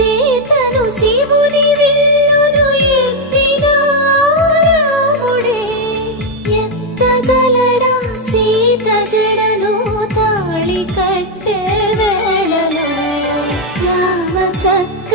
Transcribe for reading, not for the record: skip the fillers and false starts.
చేతను శివుని విల్లును ఎత్తిన రాముడే ఎత్తగలడా సీత జడను తాళి కట్టే వేళలో రామ చక్క